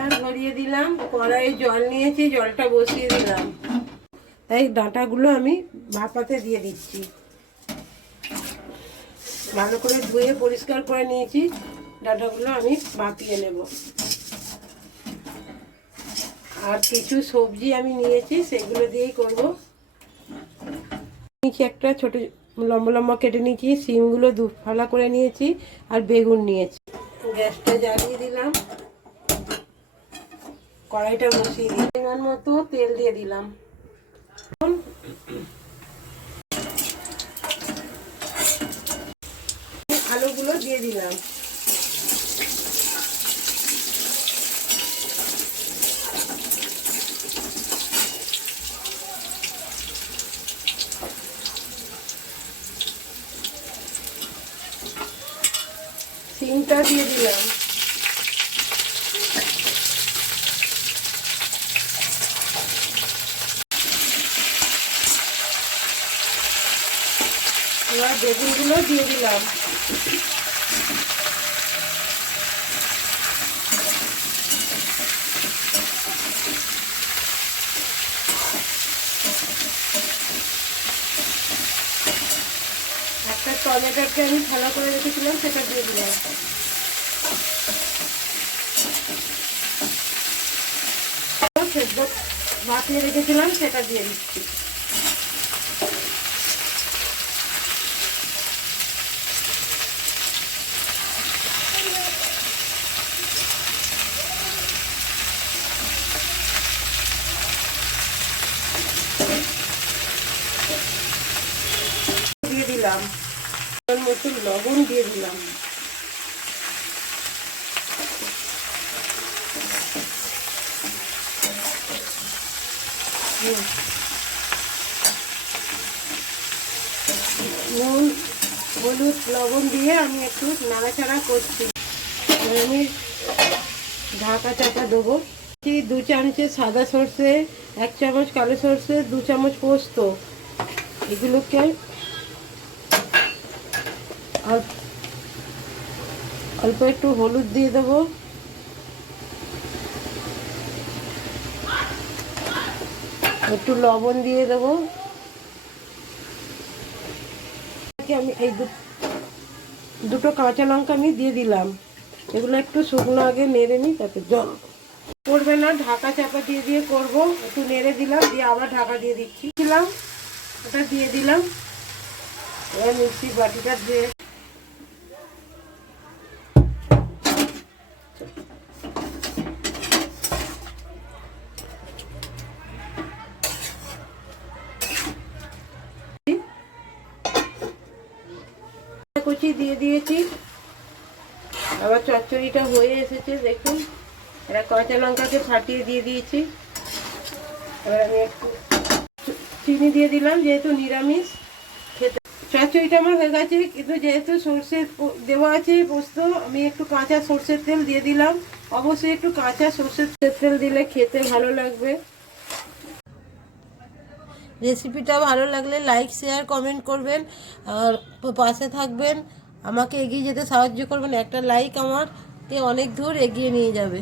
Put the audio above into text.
ধরিয়ে দিলাম, কড়াইয়ে জল নিয়েছি, জলটা বসিয়ে দিলাম। তাই ডাঁটাগুলো আমি ভাপাতে দিয়ে দিচ্ছি। ভালো করে ধুয়ে পরিষ্কার করে নিয়েছি, ডাঁটাগুলো আমি ভাপিয়ে নেব। আর কিছু সবজি আমি নিয়েছি, সেগুলো দিয়েই করব। নিয়েছি একটা ছোট লম্বা লম্বা কেটে নিয়েছি, সিমগুলো দু ফালা করে নিয়েছি, আর বেগুন নিয়েছি। গ্যাসটা জ্বালিয়ে দিলাম, কড়াইটা বসিয়ে দিই, পরিমাণ মতো তেল দিয়ে দিলাম। আলুগুলো দিয়ে দিলাম। সিমটা দিয়ে দিলাম। এবার বেগুনগুলো দিয়ে দিলাম। একটা টমেটোকে আমি ভালো করে রেখেছিলাম, সেটা দিয়ে দিলাম। সেদ্ধ ভাপিয়ে রেখেছিলাম, সেটা দিয়ে দিচ্ছি। দিয়ে দিলাম মতো লবণ দিয়ে দিলাম। নুন হলুদ লবণ দিয়ে আমি একটু নাড়াচাড়া করছি। আমি ঢাকা চাপা দেবো। 2 চামচে সাদা সর্ষে, 1 চামচ কালো সর্ষে, 2 চামচ পোস্ত, এগুলোকে অল্প একটু হলুদ দিয়ে দেবো। একটু লবণ দিয়ে দেবো। আমি এই দুটো কাঁচা লঙ্কা আমি দিয়ে দিলাম। এগুলো একটু শুকনো আগে নেড়ে নিই, তাতে জল পড়বে না। ঢাকা চাপা দিয়ে দিয়ে করবো। একটু নেড়ে দিলাম, দিয়ে আবার ঢাকা দিয়ে দিচ্ছি। ওটা দিয়ে দিলাম। এবার মিক্সির বাটিটা দিয়ে কুচি দিয়ে দিয়েছি। আবার চচ্চড়িটা হয়ে এসেছে, দেখুন। এটা কাঁচা লঙ্কাকে ফাটিয়ে দিয়ে দিয়েছি। এবার আমি একটু চিনি দিয়ে দিলাম, যেহেতু নিরামিষ খেতে। চচ্চড়িটা আমার হয়ে গেছে, কিন্তু যেহেতু সর্ষে দেওয়া আছে পোস্ত, আমি একটু কাঁচা সর্ষের তেল দিয়ে দিলাম। অবশ্যই একটু কাঁচা সর্ষের তেল দিলে খেতে ভালো লাগবে। রেসিপিটা ভালো লাগলে লাইক শেয়ার কমেন্ট করবেন, আর পাশে থাকবেন, আমাকে এগিয়ে যেতে সাহায্য করবেন। একটা লাইক আমাকে অনেক দূর এগিয়ে নিয়ে যাবে।